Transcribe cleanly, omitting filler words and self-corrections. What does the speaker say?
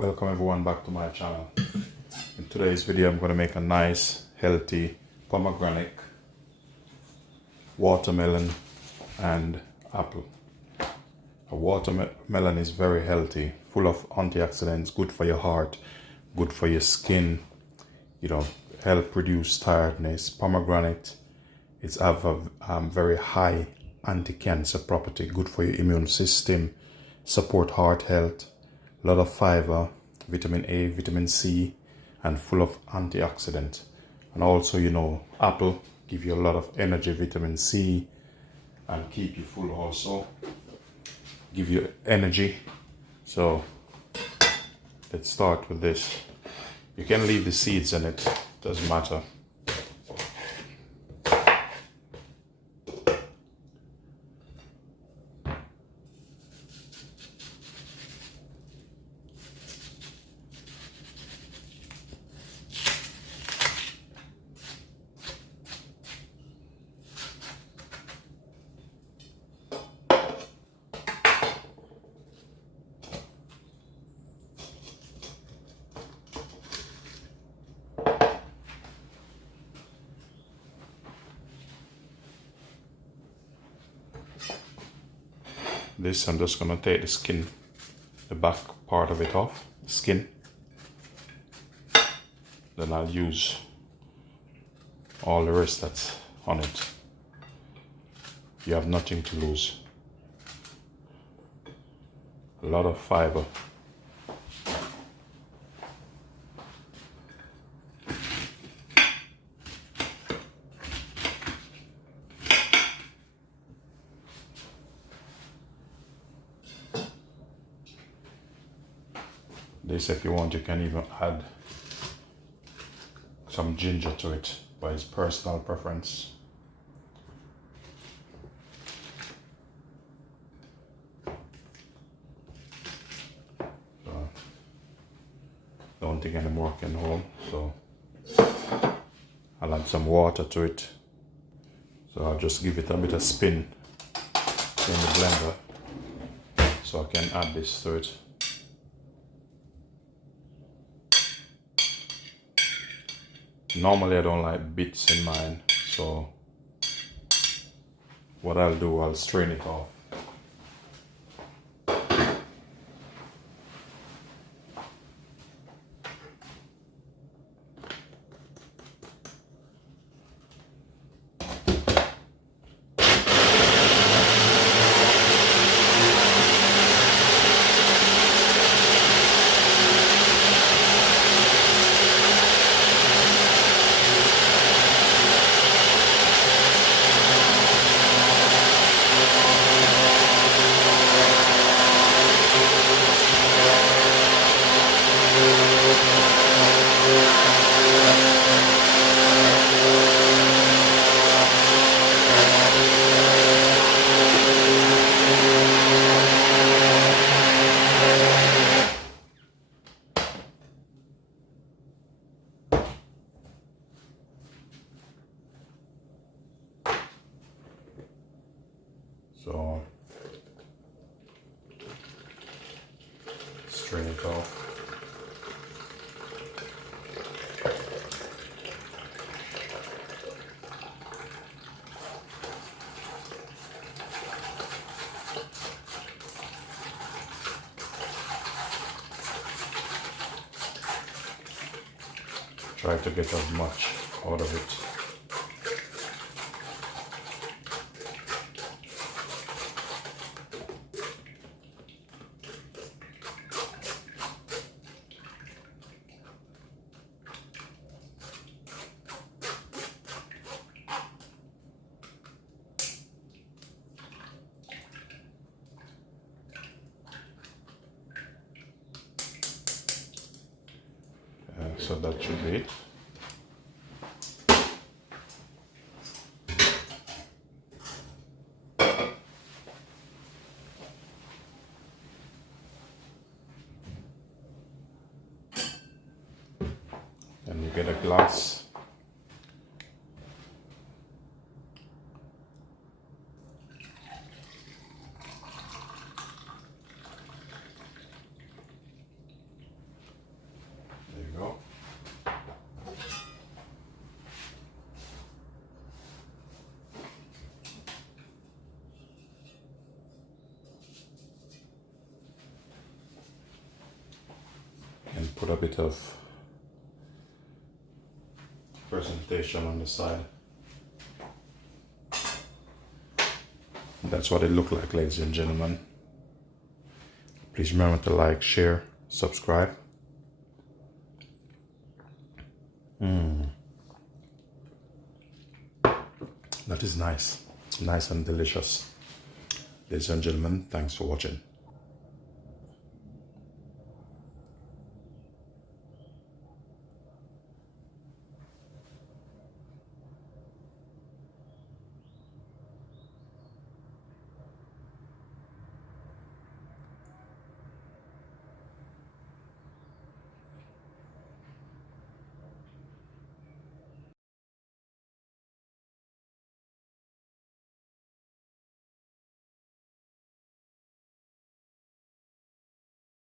Welcome everyone back to my channel. In today's video I'm going to make a nice healthy pomegranate, watermelon and apple. A watermelon is very healthy, full of antioxidants, good for your heart, good for your skin, help reduce tiredness. Pomegranate have a very high anti-cancer property, good for your immune system, support heart health, a lot of fiber, vitamin A, vitamin C, and full of antioxidant. And also, apple give you a lot of energy, vitamin C, and keep you full also, give you energy. So let's start with this. You can leave the seeds in it, doesn't matter. This, I'm just going to take the skin, the back part of it off, the skin. Then I'll use all the rest that's on it. You have nothing to lose. A lot of fiber. This, if you want, you can even add some ginger to it, but it's personal preference. So, don't think any more can hold, so I'll add some water to it. So I'll just give it a bit of spin in the blender so I can add this to it. Normally I don't like bits in mine, so what I'll do, I'll strain it off. So strain it off. Try to get as much out of it. So that should be it. Then you get a glass. put a bit of presentation on the side. That's what it looked like, ladies and gentlemen. Please remember to like, share, subscribe. That is nice and delicious. Ladies and gentlemen, thanks for watching.